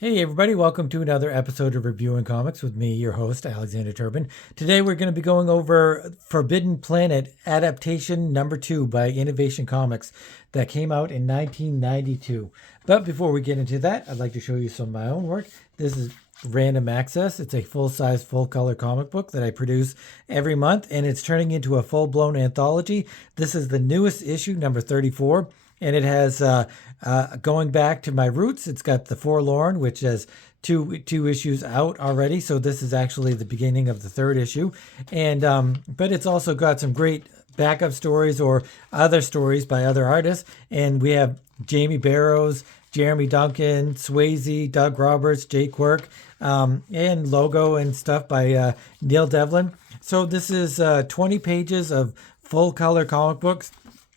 Hey everybody, welcome to another episode of Reviewing Comics with me, your host, Alexander Turbin. Today we're going to be going over Forbidden Planet Adaptation number 2 by Innovation Comics that came out in 1992. But before we get into that, I'd like to show you some of my own work. This is Random Access. It's a full-size, full-color comic book that I produce every month, and it's turning into a full-blown anthology. This is the newest issue, number 34. And it has, going back to my roots, it's got The Forlorn, which has two issues out already. So this is actually the beginning of the third issue. And but it's also got some great backup stories or other stories by other artists. And we have Jamie Barrows, Jeremy Duncan, Swayze, Doug Roberts, Jay Quirk, and logo and stuff by Neil Devlin. So this is 20 pages of full color comic books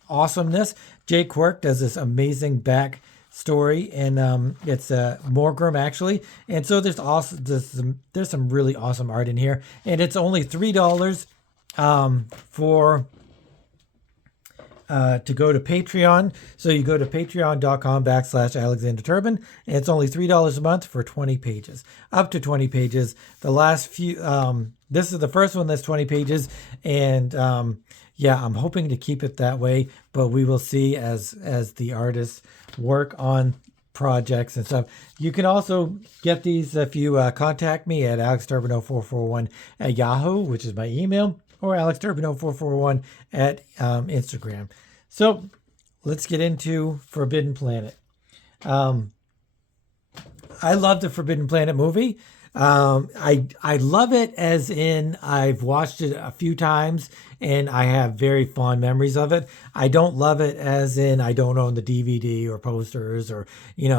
awesomeness. Jay Quirk does this amazing back story, and it's Morgrim actually. And so there's some really awesome art in here, and it's only $3 for to go to Patreon. So you go to patreon.com/Alexander Turbin, and it's only $3 a month for 20 pages, up to 20 pages. The last few, this is the first one that's 20 pages, and yeah, I'm hoping to keep it that way, but we will see as the artists work on projects and stuff. You can also get these if you contact me at alexturbin0441 at Yahoo, which is my email, or alexturbin0441 at Instagram. So let's get into Forbidden Planet. I love the Forbidden Planet movie. I love it as in I've watched it a few times and I have very fond memories of it. I don't love it as in I don't own the DVD or posters or,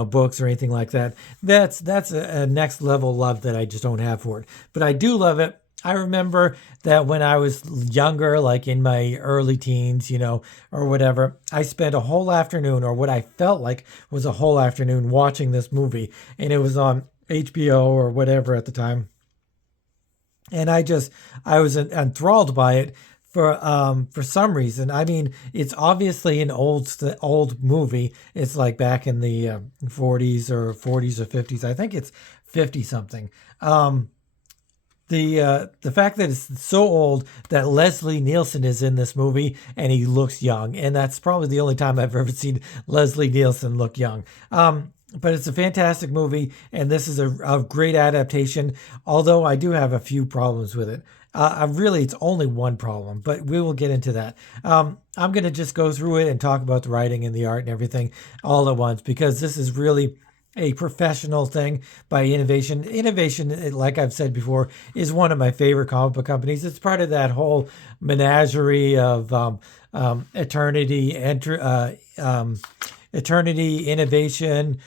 books or anything like that. That's a next level love that I just don't have for it. But I do love it. I remember that when I was younger, like in my early teens, or whatever, I spent a whole afternoon, or what I felt like was a whole afternoon, watching this movie. And it was on HBO or whatever at the time. And I was enthralled by it for some reason. I mean, it's obviously an old movie. It's like back in the 40s or 50s. I think it's 50 something. The fact that it's so old that Leslie Nielsen is in this movie and he looks young, and that's probably the only time I've ever seen Leslie Nielsen look young. But it's a fantastic movie, and this is a great adaptation, although I do have a few problems with it. It's only one problem, but we will get into that. I'm going to just go through it and talk about the writing and the art and everything all at once, because this is really a professional thing by Innovation. Innovation, like I've said before, is one of my favorite comic book companies. It's part of that whole menagerie of Eternity, Innovation,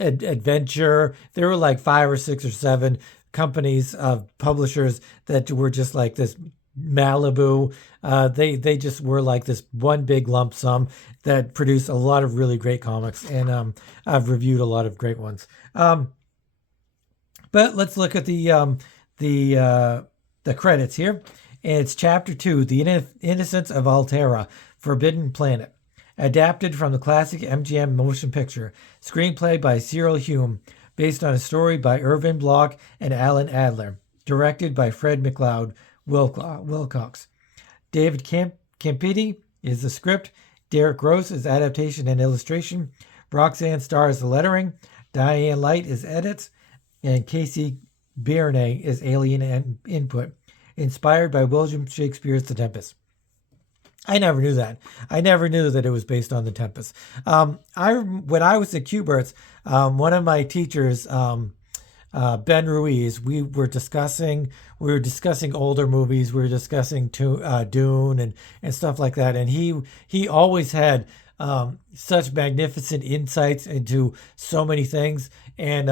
Adventure. There were like 5 or 6 or 7 companies of publishers that were just like this Malibu. They just were like this one big lump sum that produced a lot of really great comics, and I've reviewed a lot of great ones. But let's look at the credits here. And it's Chapter 2, The Innocence of Altera, Forbidden Planet. Adapted from the classic MGM motion picture. Screenplay by Cyril Hume, based on a story by Irvin Block and Alan Adler. Directed by Fred McLeod Wilcox. David Campiti is the script. Derek Gross is adaptation and illustration. Roxanne Starr is the lettering. Diane Light is edits. And Casey Biernet is alien input. Inspired by William Shakespeare's The Tempest. I never knew that. I never knew that it was based on The Tempest. When I was at Cuberts, one of my teachers, Ben Ruiz, we were discussing older movies. We were discussing Dune and stuff like that. And he always had such magnificent insights into so many things. And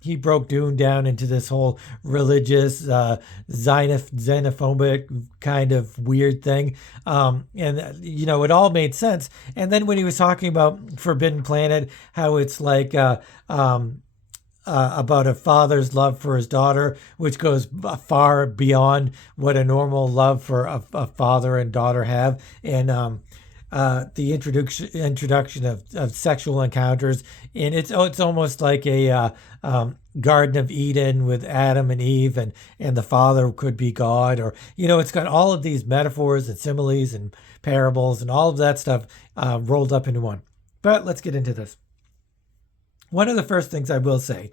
he broke Dune down into this whole religious, xenophobic kind of weird thing. It all made sense. And then when he was talking about Forbidden Planet, how it's like about a father's love for his daughter, which goes far beyond what a normal love for a father and daughter have. And the introduction of sexual encounters, and it's almost like a Garden of Eden with Adam and Eve, and the father could be God, or it's got all of these metaphors and similes and parables and all of that stuff rolled up into one. But let's get into this. One of the first things I will say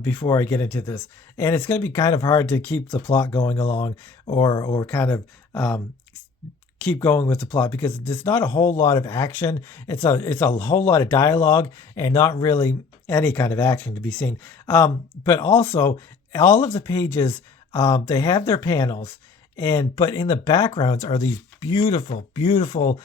before I get into this, and it's going to be kind of hard to keep the plot going along, or kind of keep going with the plot, because there's not a whole lot of action. It's a whole lot of dialogue and not really any kind of action to be seen. But also, all of the pages, they have their panels, but in the backgrounds are these beautiful, beautiful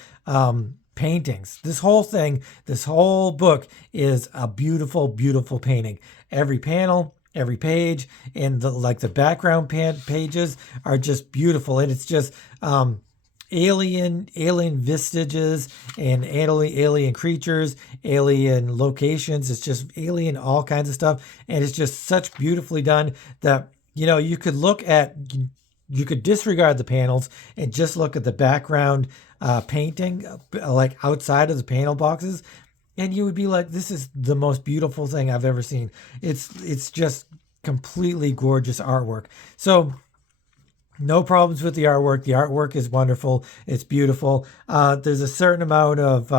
paintings. This whole book is a beautiful, beautiful painting. Every panel, every page, and the background pages are just beautiful, and it's just alien vestiges and alien creatures, alien locations. It's just alien, all kinds of stuff, and it's just such beautifully done that you could disregard the panels and just look at the background painting, like outside of the panel boxes, and you would be like, this is the most beautiful thing I've ever seen. It's just completely gorgeous artwork. So no problems with the artwork. The artwork is wonderful. It's beautiful. There's a certain amount of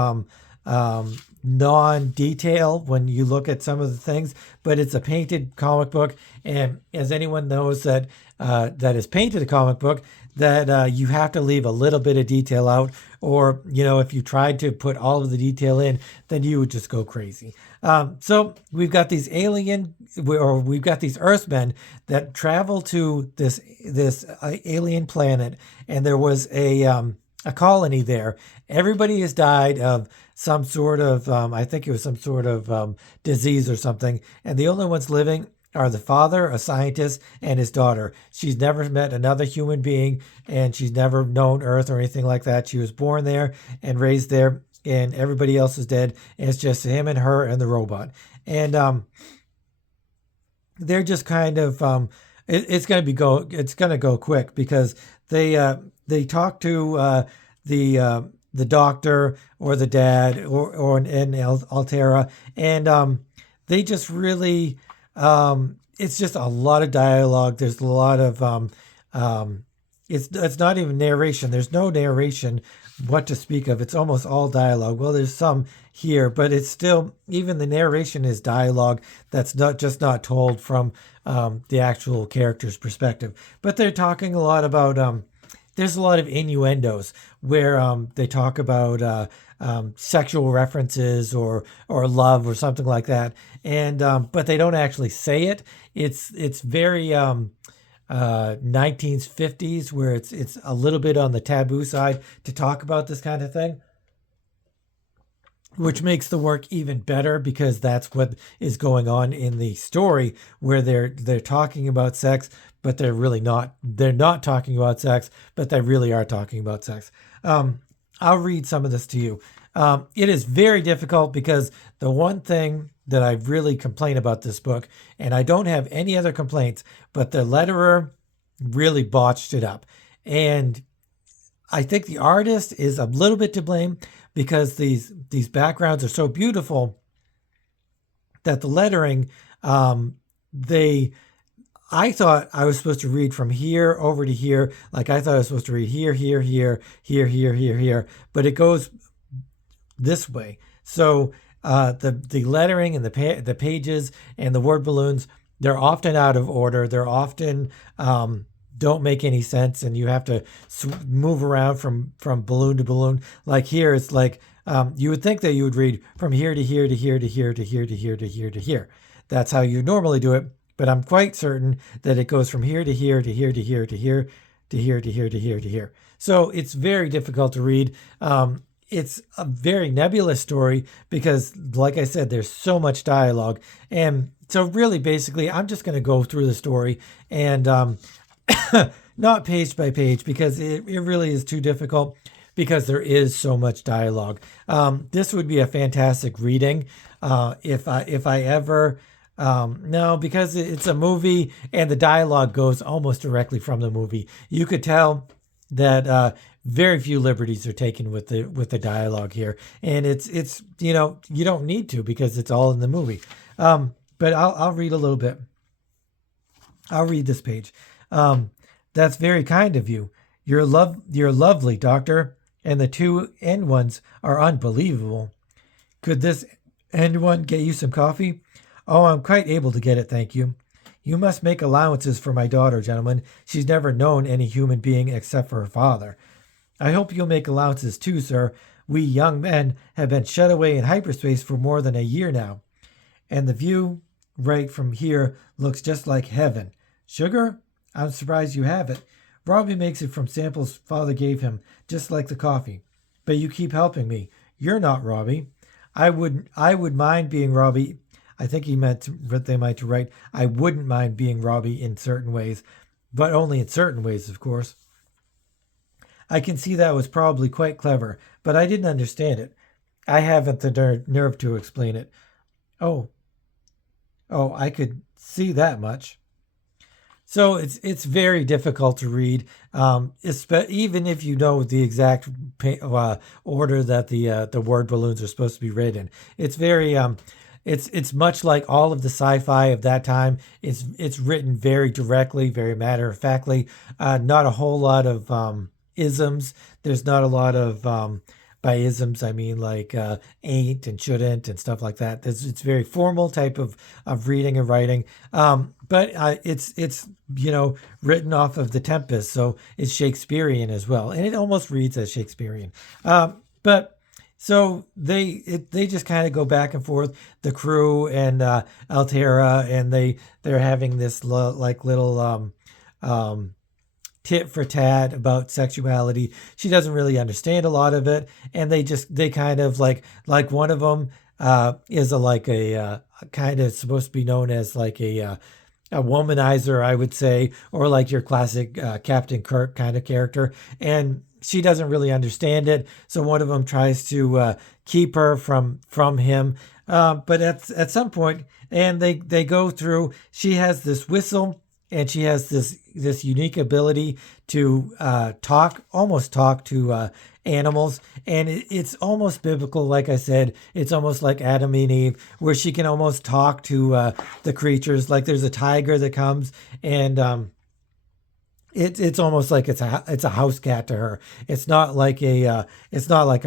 non-detail when you look at some of the things, but it's a painted comic book, and as anyone knows that has painted a comic book, that you have to leave a little bit of detail out, or if you tried to put all of the detail in, then you would just go crazy. So we've got these we've got these Earthmen that travel to this alien planet, and there was a colony there. Everybody has died of some sort of I think it was some sort of disease or something, and the only ones living are the father, a scientist, and his daughter. She's never met another human being, and she's never known Earth or anything like that. She was born there and raised there, and everybody else is dead, and it's just him and her and the robot. And they're just kind of it's going to go quick, because they talk to the doctor or the dad or in Altera, and they just really it's just a lot of dialogue. There's a lot of it's not even narration. There's no narration what to speak of. It's almost all dialogue. Well, there's some here, but it's still, even the narration is dialogue that's not told from the actual character's perspective. But they're talking a lot about there's a lot of innuendos where they talk about sexual references or love or something like that, and but they don't actually say it. It's very 1950s, where it's a little bit on the taboo side to talk about this kind of thing, which makes the work even better, because that's what is going on in the story, where they're talking about sex, but they're not talking about sex, but they really are talking about sex. I'll read some of this to you. It is very difficult, because the one thing that I really complain about this book, and I don't have any other complaints, but the letterer really botched it up. And I think the artist is a little bit to blame, because these backgrounds are so beautiful that the lettering, I thought I was supposed to read from here over to here. Like, I thought I was supposed to read here, here, here, here, here, here, here, but it goes this way. So the lettering and the pages and the word balloons, they're often out of order. They're often don't make any sense, and you have to move around from balloon to balloon. Like here, it's like you would think that you would read from here to here to here to here to here to here to here to here. That's how you normally do it. But I'm quite certain that it goes from here to here to here to here to here to here to here to here to here. So it's very difficult to read. It's a very nebulous story, because, like I said, there's so much dialogue. And so really, basically, I'm just going to go through the story and not page by page, because it really is too difficult, because there is so much dialogue. This would be a fantastic reading if I ever... no, because it's a movie and the dialogue goes almost directly from the movie. You could tell that very few liberties are taken with the dialogue here, and it's you don't need to because it's all in the movie. But I'll read a little bit. I'll read this page. That's very kind of you. You're lovely, Doctor, and the two end ones are unbelievable. Could this end one get you some coffee? Oh, I'm quite able to get it, thank you. You must make allowances for my daughter, gentlemen. She's never known any human being except for her father. I hope you'll make allowances too, sir. We young men have been shut away in hyperspace for more than a year now, and the view right from here looks just like heaven. Sugar? I'm surprised you have it. Robbie makes it from samples father gave him, just like the coffee. But you keep helping me. You're not Robbie. I would mind being Robbie. I think he meant what they might write. I wouldn't mind being Robbie in certain ways, but only in certain ways, of course. I can see that was probably quite clever, but I didn't understand it. I haven't the nerve to explain it. Oh, I could see that much. So it's very difficult to read, even if you know the exact order that the word balloons are supposed to be read in. It's very it's much like all of the sci-fi of that time. It's written very directly, very matter of factly. Not a whole lot of isms. There's not a lot of by isms I mean like ain't and shouldn't and stuff like that. It's very formal type of reading and writing. But it's written off of the Tempest, so it's Shakespearean as well, and it almost reads as Shakespearean. But so they just kind of go back and forth, the crew and Altera, and they're having this little tit for tat about sexuality. She doesn't really understand a lot of it, and they kind of like one of them is a kind of supposed to be known as like a womanizer, I would say, or like your classic Captain Kirk kind of character, and she doesn't really understand it. So one of them tries to keep her from him, but at some point, and they go through. She has this whistle, and she has this unique ability to almost talk to animals, and it's almost biblical. Like I said, it's almost like Adam and Eve, where she can almost talk to the creatures. Like there's a tiger that comes, and it's almost like it's a house cat to her. It's not like a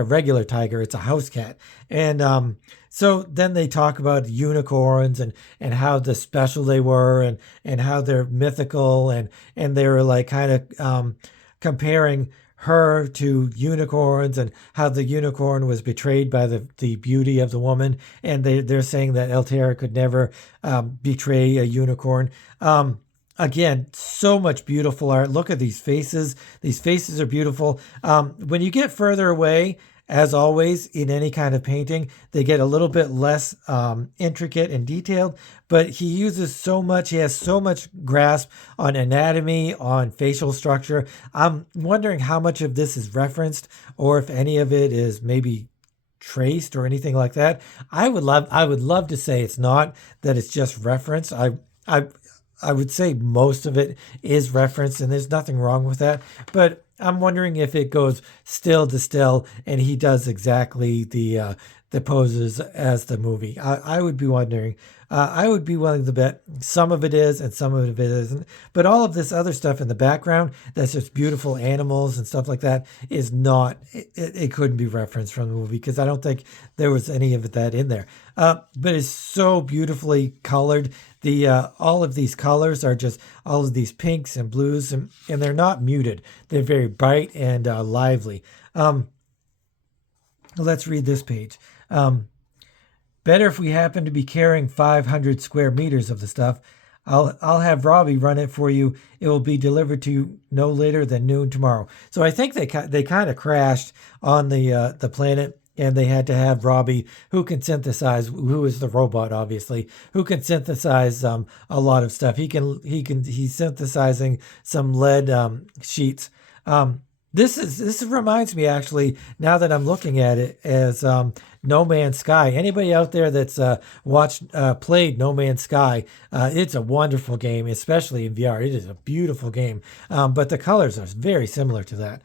regular tiger. It's a house cat, and so then they talk about unicorns and how the special they were and how they're mythical and they were like kind of comparing her to unicorns and how the unicorn was betrayed by the beauty of the woman, and they're saying that Altera could never betray a unicorn. Again, so much beautiful art. Look at these faces. These faces are beautiful. When you get further away, as always, in any kind of painting, they get a little bit less intricate and detailed, but he has so much grasp on anatomy, on facial structure. I'm wondering how much of this is referenced or if any of it is maybe traced or anything like that. I would love to say it's not, that it's just reference. I would say most of it is referenced, and there's nothing wrong with that. But I'm wondering if it goes still to still, and he does exactly the poses as the movie. I would be wondering. I would be willing to bet some of it is and some of it isn't. But all of this other stuff in the background, that's just beautiful animals and stuff like that, is not. It couldn't be referenced from the movie because I don't think there was any of that in there. But it's so beautifully colored. All of these colors are just all of these pinks and blues, and they're not muted. They're very bright and lively. Let's read this page. Better if we happen to be carrying 500 square meters of the stuff. I'll have Robbie run it for you. It will be delivered to you no later than noon tomorrow. So I think they kind of crashed on the planet, and they had to have Robbie, who is the robot, obviously, who can synthesize a lot of stuff. He's synthesizing some lead sheets. This reminds me, actually, now that I'm looking at it, as No Man's Sky. Anybody out there that's played No Man's Sky, it's a wonderful game, especially in VR. It is a beautiful game, but the colors are very similar to that.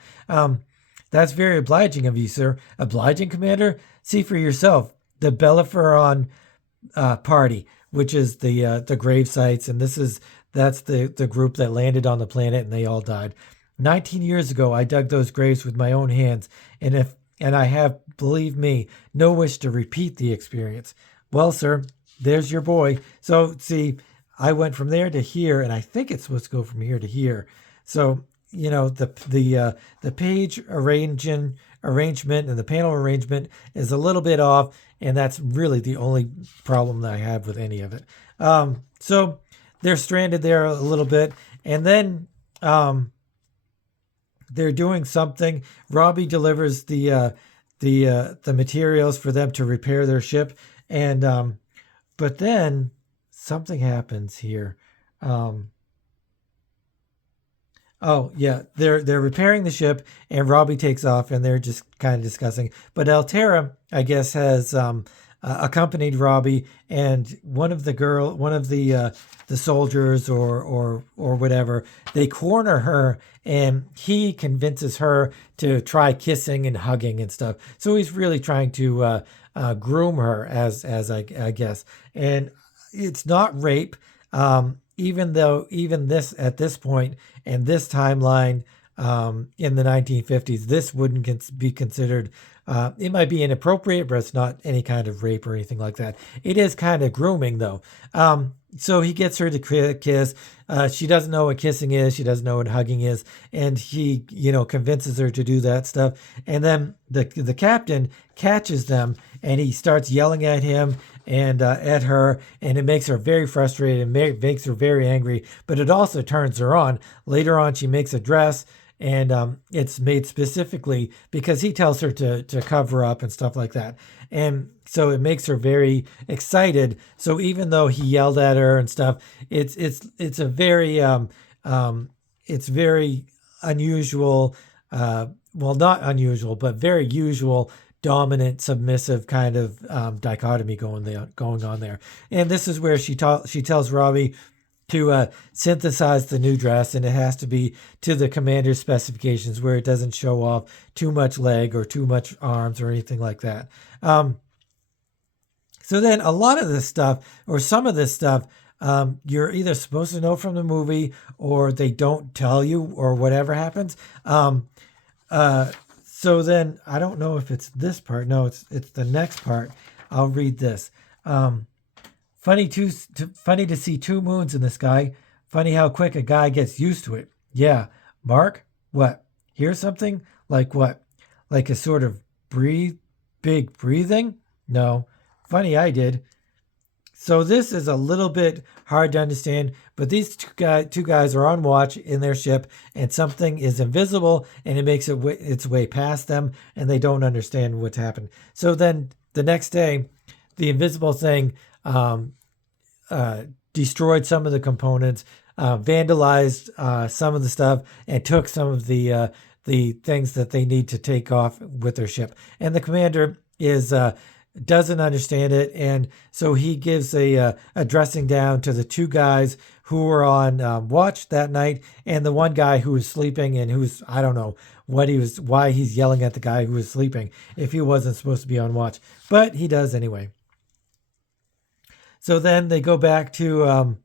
That's very obliging of you, sir. Obliging, Commander. See for yourself. The Bellerophon party, which is the grave sites, and that's the group that landed on the planet and they all died. 19 years ago, I dug those graves with my own hands, and I have, believe me, no wish to repeat the experience. Well, sir, there's your boy. So, see, I went from there to here, and I think it's supposed to go from here to here. So, the page arrangement and the panel arrangement is a little bit off, and that's really the only problem that I have with any of it. So they're stranded there a little bit, and then they're doing something. Robbie delivers the materials for them to repair their ship, and but then something happens here. Oh yeah, they're repairing the ship, and Robbie takes off, and they're just kind of discussing. But Altera, I guess, has accompanied Robbie, and one of the soldiers or whatever, they corner her, and he convinces her to try kissing and hugging and stuff. So he's really trying to groom her, as I guess, and it's not rape. Even this at this point and this timeline in the 1950s, this wouldn't be considered. It might be inappropriate, but it's not any kind of rape or anything like that. It is kind of grooming, though. So he gets her to kiss. She doesn't know what kissing is. She doesn't know what hugging is, and he, convinces her to do that stuff. And then the captain catches them, and he starts yelling at him and at her, and it makes her very frustrated and makes her very angry. But it also turns her on. Later on, she makes a dress, and it's made specifically because he tells her to cover up and stuff like that. And so it makes her very excited. So even though he yelled at her and stuff, it's a very it's very unusual. Well, not unusual, but very usual dominant submissive kind of dichotomy going on there. And this is where she tells Robbie to synthesize the new dress, and it has to be to the commander's specifications, where it doesn't show off too much leg or too much arms or anything like that. So then a lot of this stuff, or some of this stuff, you're either supposed to know from the movie, or they don't tell you, or whatever happens. So then I don't know if it's this part. No, it's the next part. I'll read this. Funny to see two moons in the sky. Funny how quick a guy gets used to it. Yeah. Mark? What? Hear something? Like what? Like a sort of big breathing? No. Funny I did. So this is a little bit hard to understand, but these two guys are on watch in their ship, and something is invisible, and it makes its way past them, and they don't understand what's happened. So then the next day, the invisible thing destroyed some of the components, vandalized some of the stuff, and took some of the things that they need to take off with their ship. And the commander doesn't understand it, and so he gives a dressing down to the two guys who were on watch that night, and the one guy who was sleeping, and who's, I don't know why he's yelling at the guy who was sleeping if he wasn't supposed to be on watch, but he does anyway. So then they go back to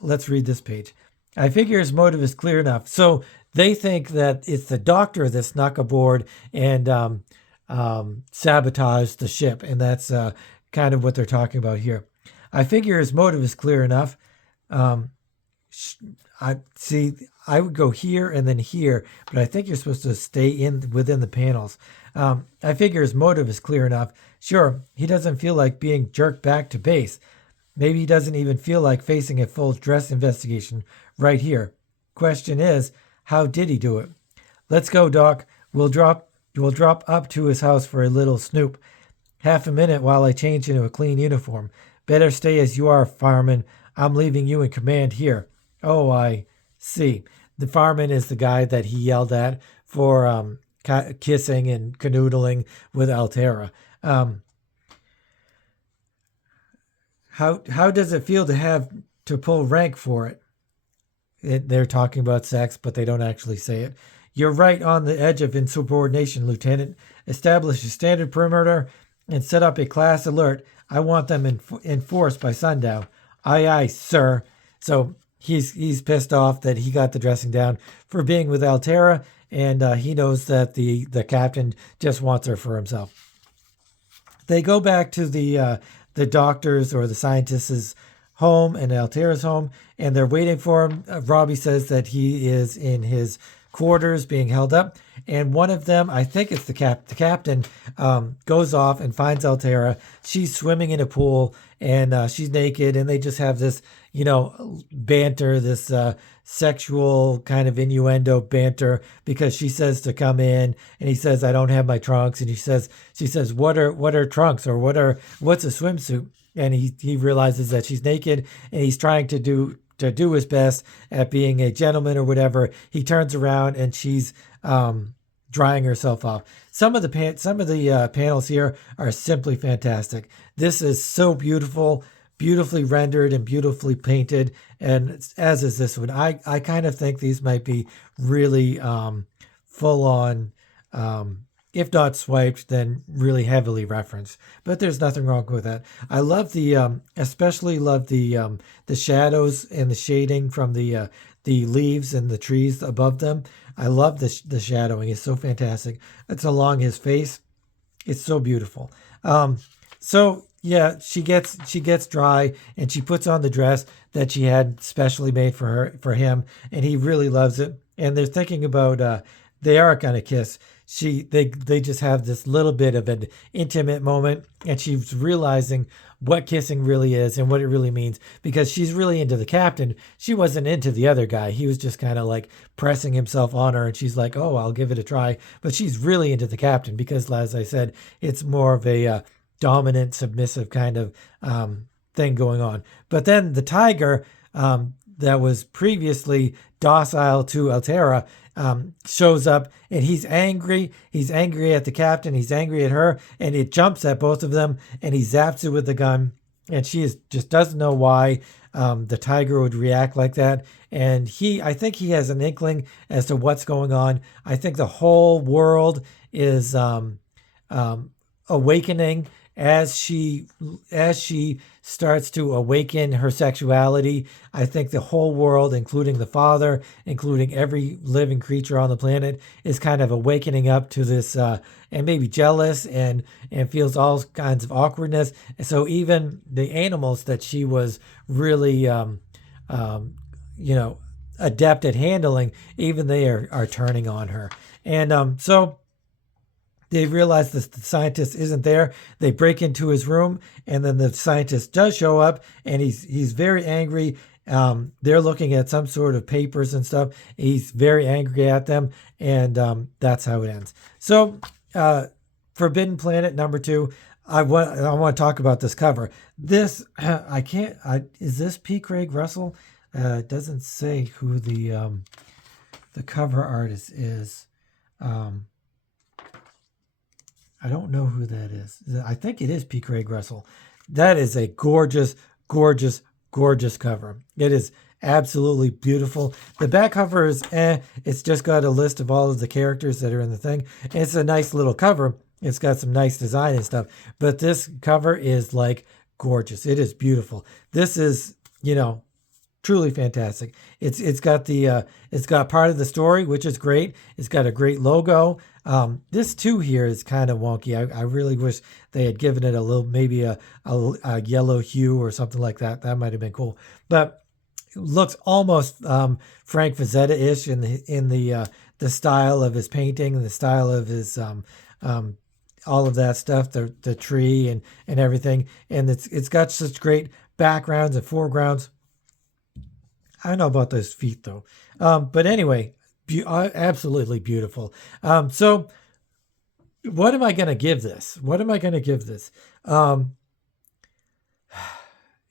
let's read this page. I figure his motive is clear enough. So they think that it's the doctor that snuck aboard and sabotage the ship, and that's kind of what they're talking about here. I figure his motive is clear enough. I would go here and then here, but I think you're supposed to stay within the panels. I figure his motive is clear enough. Sure, he doesn't feel like being jerked back to base. Maybe he doesn't even feel like facing a full dress investigation right here. Question is, how did he do it? Let's go, Doc. We'll drop up to his house for a little snoop. Half a minute while I change into a clean uniform. Better stay as you are, fireman. I'm leaving you in command here. Oh, I see. The fireman is the guy that he yelled at kissing and canoodling with Altera. Um, how does it feel to have to pull rank for it? They're talking about sex, but they don't actually say it. You're right on the edge of insubordination, Lieutenant. Establish a standard perimeter and set up a class alert. I want them enforced by sundown. Aye, aye, sir. So he's pissed off that he got the dressing down for being with Altera, and he knows that the captain just wants her for himself. They go back to the doctor's or the scientist's home and Altera's home, and they're waiting for him. Robbie says that he is in his quarters being held up, and one of them, I think it's the captain, goes off and finds Altera. She's swimming in a pool, and she's naked, and they just have this, banter, this sexual kind of innuendo banter, because she says to come in, and he says, I don't have my trunks, and she says, what are trunks, or what's a swimsuit? And he realizes that she's naked, and he's trying to do his best at being a gentleman or whatever. He turns around, and she's drying herself off. Some of the panels here are simply fantastic. This is so beautiful, beautifully rendered and beautifully painted, and as is this one. I kind of think these might be really full on. If not swiped, then really heavily referenced. But there's nothing wrong with that. I love especially love the shadows and the shading from the leaves and the trees above them. I love the shadowing. It's so fantastic. It's along his face. It's so beautiful. So yeah, she gets dry, and she puts on the dress that she had specially made for him, and he really loves it. And they're thinking about they are gonna kiss. They just have this little bit of an intimate moment, and she's realizing what kissing really is and what it really means, because she's really into the captain. She wasn't into the other guy. He was just kind of like pressing himself on her, and she's like, oh, I'll give it a try. But she's really into the captain because, as I said, it's more of a dominant, submissive kind of thing going on. But then the tiger that was previously docile to Altera shows up, and he's angry. He's angry at the captain. He's angry at her, and it jumps at both of them, and he zaps it with the gun. And she just doesn't know why the tiger would react like that. And I think he has an inkling as to what's going on. I think the whole world is awakening as she starts to awaken her sexuality. I think the whole world, including the father, including every living creature on the planet, is kind of awakening up to this, and maybe jealous and feels all kinds of awkwardness. So even the animals that she was really, adept at handling, even they are turning on her. And so they realize that the scientist isn't there. They break into his room, and then the scientist does show up, and he's very angry. They're looking at some sort of papers and stuff. He's very angry at them, and that's how it ends. So, Forbidden Planet #2. I want to talk about this cover. This is this P. Craig Russell? It doesn't say who the cover artist is. I don't know who that is. I think it is P. Craig Russell. That is a gorgeous, gorgeous, gorgeous cover. It is absolutely beautiful. The back cover is it's just got a list of all of the characters that are in the thing. It's a nice little cover. It's got some nice design and stuff. But this cover is like gorgeous. It is beautiful. This is, truly fantastic. It's got part of the story, which is great. It's got a great logo. This too here is kind of wonky. I really wish they had given it a little, maybe a yellow hue or something like that. That might have been cool. But it looks almost Frank Frazetta-ish in the style of his painting and the style of his all of that stuff, the tree and everything. And it's got such great backgrounds and foregrounds. I don't know about those feet though. But anyway, absolutely beautiful. So what am I going to give this?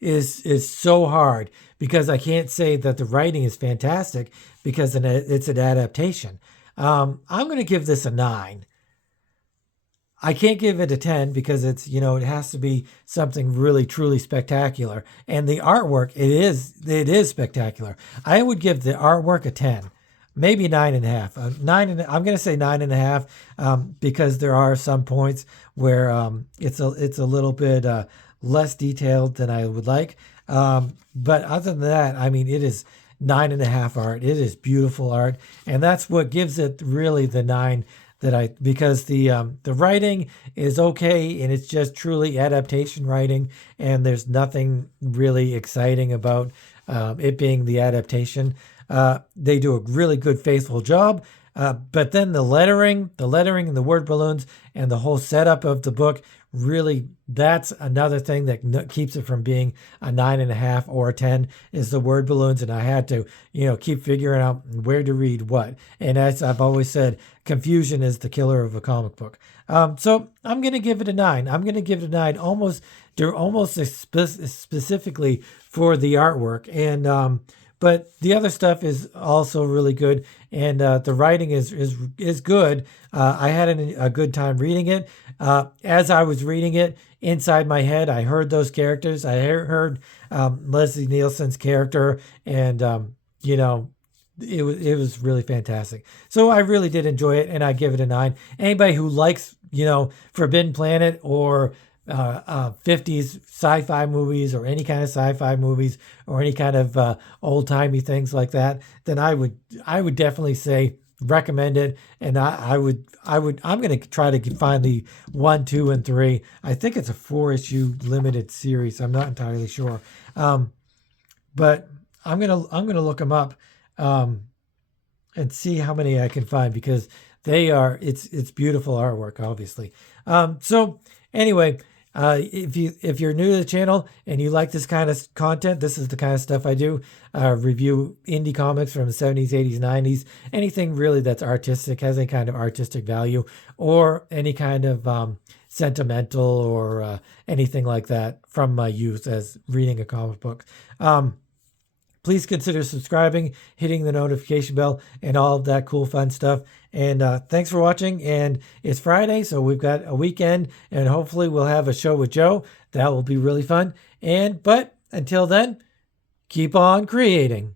Is so hard, because I can't say that the writing is fantastic, because it's an adaptation. I'm going to give this a 9. I can't give it a 10 because it's, it has to be something really truly spectacular. And the artwork, it is spectacular. I would give the artwork a 10, maybe 9.5. I'm going to say 9.5 because there are some points where it's a little bit less detailed than I would like. But other than that, I mean, it is 9.5 art. It is beautiful art, and that's what gives it really the 9 because the writing is okay, and it's just truly adaptation writing, and there's nothing really exciting about it being the adaptation. They do a really good faithful job, but then the lettering and the word balloons and the whole setup of the book, really, that's another thing that keeps it from being a 9.5 or a 10 is the word balloons. And I had to, keep figuring out where to read what. And as I've always said, confusion is the killer of a comic book. So I'm going to give it a 9. I'm going to give it a 9 almost specifically for the artwork. And, but the other stuff is also really good, and the writing is good. I had a good time reading it. As I was reading it, inside my head, I heard those characters. I heard Leslie Nielsen's character, and it was really fantastic. So I really did enjoy it, and I give it a 9. Anybody who likes Forbidden Planet or 50s sci-fi movies or any kind of sci-fi movies or any kind of old-timey things like that, then I would definitely say recommend it. And I'm going to try to find the 1, 2, and 3. I think it's a 4-issue limited series. I'm not entirely sure. But I'm going to look them up and see how many I can find, because it's beautiful artwork, obviously. So anyway, if you're new to the channel and you like this kind of content, this is the kind of stuff I do. Review indie comics from the 70s, 80s, 90s, anything really that's artistic, has any kind of artistic value, or any kind of sentimental or anything like that from my youth as reading a comic book. Please consider subscribing, hitting the notification bell, and all of that cool, fun stuff. And thanks for watching. And it's Friday, so we've got a weekend, and hopefully we'll have a show with Joe. That will be really fun. But until then, keep on creating.